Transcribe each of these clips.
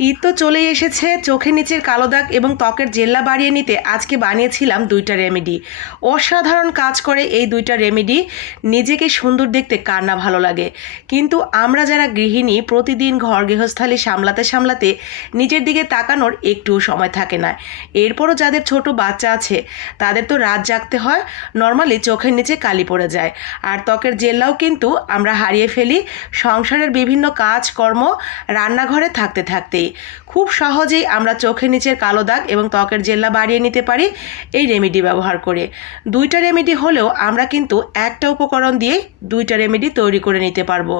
ঈদ তো চলেই এসেছে, চোখের নিচের কালো দাগ এবং ত্বকের জেল্লা বাড়িয়ে নিতে আজকে বানিয়েছিলাম দুইটা রেমেডি। অসাধারণ কাজ করে এই দুইটা রেমেডি, নিজেকে সুন্দর দেখতে কার না ভালো লাগে। কিন্তু আমরা যারা গৃহিণী, প্রতিদিন ঘর গৃহস্থালী সামলাতে সামলাতে নিজের দিকে তাকানোর একটুও সময় থাকে না। এরপরও যাদের ছোট বাচ্চা আছে, তাদের তো রাত জাগতে হয়, নর্মালি চোখের নিচে কালি পড়ে যায়। আর ত্বকের জেল্লাও কিন্তু আমরা হারিয়ে ফেলি সংসারের বিভিন্ন কাজকর্ম, রান্নাঘরে থাকতে থাকতেই। খুব সহজেই আমরা চোখের নিচের কালো দাগ এবং ত্বকের জেল্লা বাড়িয়ে নিতে পারি এই রেমেডি ব্যবহার করে। দুইটা রেমেডি হলেও আমরা কিন্তু একটা উপকরণ দিয়ে দুইটা রেমেডি তৈরি করে নিতে পারব।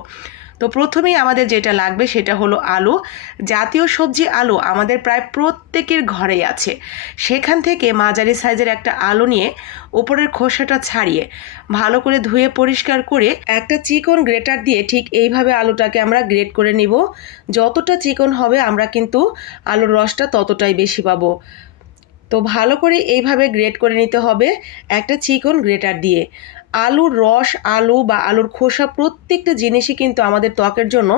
তো প্রথমেই আমাদের যেটা লাগবে সেটা হলো আলু। জাতীয় সবজি আলু আমাদের প্রায় প্রত্যেকের ঘরেই আছে। সেখান থেকে মাঝারি সাইজের একটা আলু নিয়ে উপরের খোসাটা ছাড়িয়ে ভালো করে ধুয়ে পরিষ্কার করে একটা চিকন গ্রেটার দিয়ে ঠিক এইভাবে আলুটাকে আমরা গ্রেট করে নিব। যতটা চিকন হবে আমরা কিন্তু আলুর রসটা ততটাই বেশি পাবো। তো ভালো করে এইভাবে গ্রেট করে নিতে হবে একটা চিকন গ্রেটার দিয়ে। আলুর রস, আলু বা আলুর খোসা প্রত্যেকটা জিনিসই কিন্তু আমাদের ত্বকের জন্য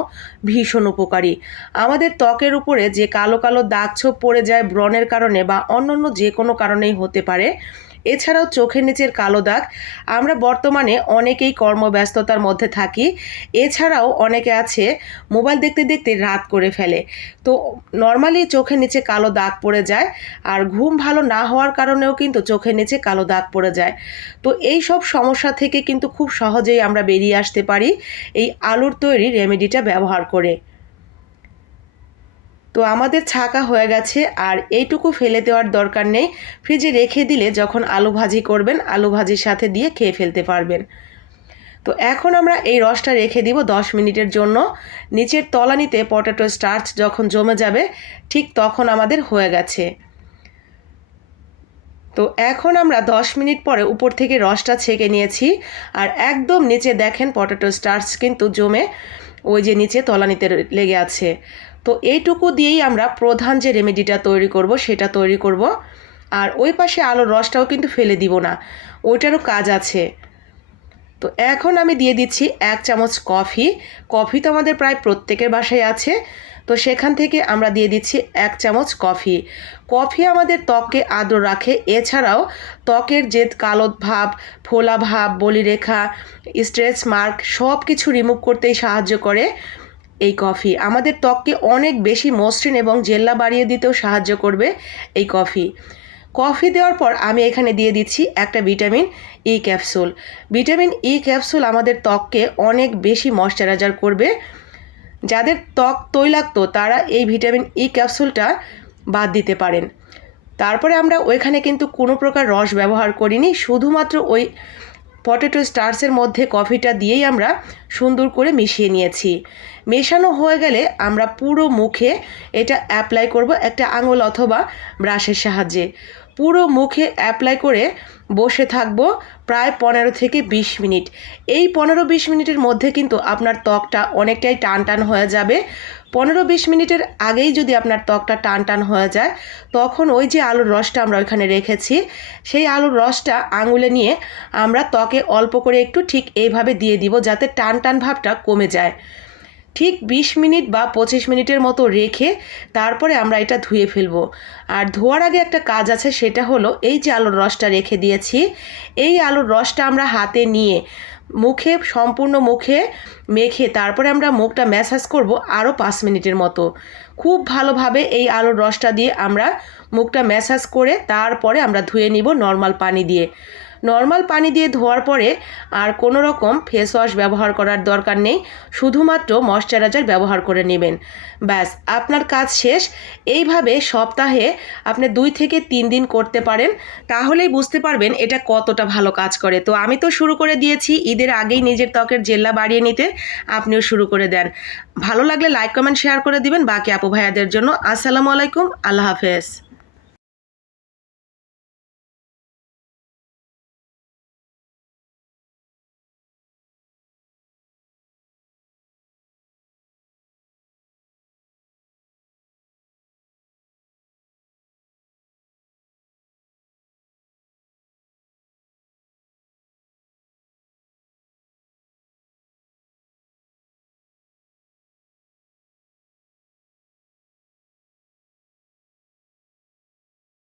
ভীষণ উপকারী। আমাদের ত্বকের উপরে যে কালো কালো দাগ ছোপ পড়ে যায় ব্রণের কারণে বা অন্যান্য যে কোনো কারণেই হতে পারে এছাড়াও চোখের নিচের কালো দাগ। আমরা বর্তমানে অনেকেই কর্মব্যস্ততার মধ্যে থাকি। এছাড়াও অনেকে আছে মোবাইল দেখতে দেখতে রাত করে ফেলে। তো নর্মালি চোখের নিচে কালো দাগ পড়ে যায় আর ঘুম ভালো না হওয়ার কারণেও কিন্তু চোখের নিচে কালো দাগ পড়ে যায়। তো এই সব সমস্যা থেকে কিন্তু খুব সহজেই আমরা বেরিয়ে আসতে পারি। এই আলুর তৈরি রেমেডিটা ব্যবহার করে। তো আমাদের ছাকা হয়ে গেছে আর এইটুকু ফেলে দেওয়ার দরকার নেই। ফ্রিজে রেখে দিলে যখন আলু ভাজি করবেন, আলু ভাজির সাথে দিয়ে খেয়ে ফেলতে পারবেন। তো এখন আমরা এই রসটা রেখে দিব দশ মিনিটের জন্য। নিচের তলানিতে পটেটো স্টার্চ যখন জমে যাবে, ঠিক তখন আমাদের হয়ে গেছে। তো এখন আমরা দশ মিনিট পরে উপর থেকে রসটা ছেঁকে নিয়েছি। আর একদম নিচে দেখেন পটেটো স্টার্চ কিন্তু জমে, ওই যে নিচে তলানিতে লেগে আছে। তো এইটুকু দিয়েই আমরা প্রধান যে রেমেডিটা তৈরি করব, সেটা তৈরি করব। আর ওই পাশে আলোর রসটাও কিন্তু ফেলে দিব না, ওইটারও কাজ আছে। তো এখন আমি দিয়ে দিচ্ছি এক চামচ কফি। কফি তো আমাদের প্রায় প্রত্যেকের বাসায় আছে। তো সেখান থেকে আমরা দিয়ে দিচ্ছি এক চামচ কফি। কফি আমাদের ত্বককে আর্দ্র রাখে। এছাড়াও ত্বকের যে কালো ভাব, ফোলা ভাব, বলিরেখা, স্ট্রেচ মার্ক সব কিছু রিমুভ করতেই সাহায্য করে। এই কফি। আমাদের ত্বককে অনেক বেশি মসৃণ এবং জেল্লা বাড়িয়ে দিতেও সাহায্য করবে এই কফি। কফি দেওয়ার পর আমি এখানে দিয়ে দিচ্ছি একটা vitamin E capsule. Vitamin E capsule আমাদের ত্বককে অনেক বেশি ময়শ্চারাইজার করবে। যাদের ত্বক তৈলাক্ত, তারা এই ভিটামিন ই ক্যাপসুলটা বাদ দিতে পারেন। তারপরে আমরা ওইখানে কিন্তু কোনো প্রকার রস ব্যবহার করিনি, শুধুমাত্র ওই পটেটো স্টার্সের মধ্যে কফিটা দিয়েই আমরা সুন্দর করে মিশিয়ে নিয়েছি। মেশানো হয়ে গেলে আমরা পুরো মুখে এটা অ্যাপ্লাই করব একটা আঙুল অথবা ব্রাশের সাহায্যে। পুরো মুখে অ্যাপ্লাই করে বসে থাকব প্রায় পনেরো থেকে বিশ মিনিট। এই পনেরো বিশ মিনিটের মধ্যে কিন্তু আপনার ত্বকটা অনেকটাই টান টান হয়ে যাবে। পনেরো বিশ মিনিটের আগেই যদি আপনার ত্বকটা টান টান হয়ে যায়, তখন ওই যে আলুর রসটা আমরা ওইখানে রেখেছি, সেই আলুর রসটা আঙুলে নিয়ে আমরা ত্বকে অল্প করে একটু ঠিক এইভাবে দিয়ে দিব যাতে টান টান ভাবটা কমে যায়। ঠিক বিশ মিনিট বা পঁচিশ মিনিটের মতো রেখে তারপরে আমরা এটা ধুয়ে ফেলব। আর ধোয়ার আগে একটা কাজ আছে, সেটা হলো এই যে আলুর রসটা রেখে দিয়েছি, এই আলুর রসটা আমরা হাতে নিয়ে মুখে, সম্পূর্ণ মুখে মেখে তারপরে আমরা মুখটা ম্যাসাজ করব আরও পাঁচ মিনিটের মতো। খুব ভালোভাবে এই আলুর রসটা দিয়ে আমরা মুখটা ম্যাসাজ করে তারপরে আমরা ধুয়ে নিব নর্মাল পানি দিয়ে। নর্মাল পানি দিয়ে ধোয়ার পরে আর কোনো রকম ফেস ওয়াশ ব্যবহার করার দরকার নেই। শুধুমাত্র ময়শ্চারাইজার ব্যবহার করে নেবেন। ব্যাস, আপনার কাজ শেষ। এইভাবে সপ্তাহে আপনি দুই থেকে তিন দিন করতে পারেন। তাহলেই বুঝতে পারবেন এটা কতটা ভালো কাজ করে। তো আমি তো শুরু করে দিয়েছি, ঈদের আগেই নিজের ত্বকের জেল্লা বাড়িয়ে নিতে। আপনিও শুরু করে দেন। ভালো লাগলে লাইক কমেন্ট শেয়ার করে দিবেন বাকি আপু ভাইয়াদের জন্য। আসসালামু আলাইকুম, আল্লাহ হাফেজ।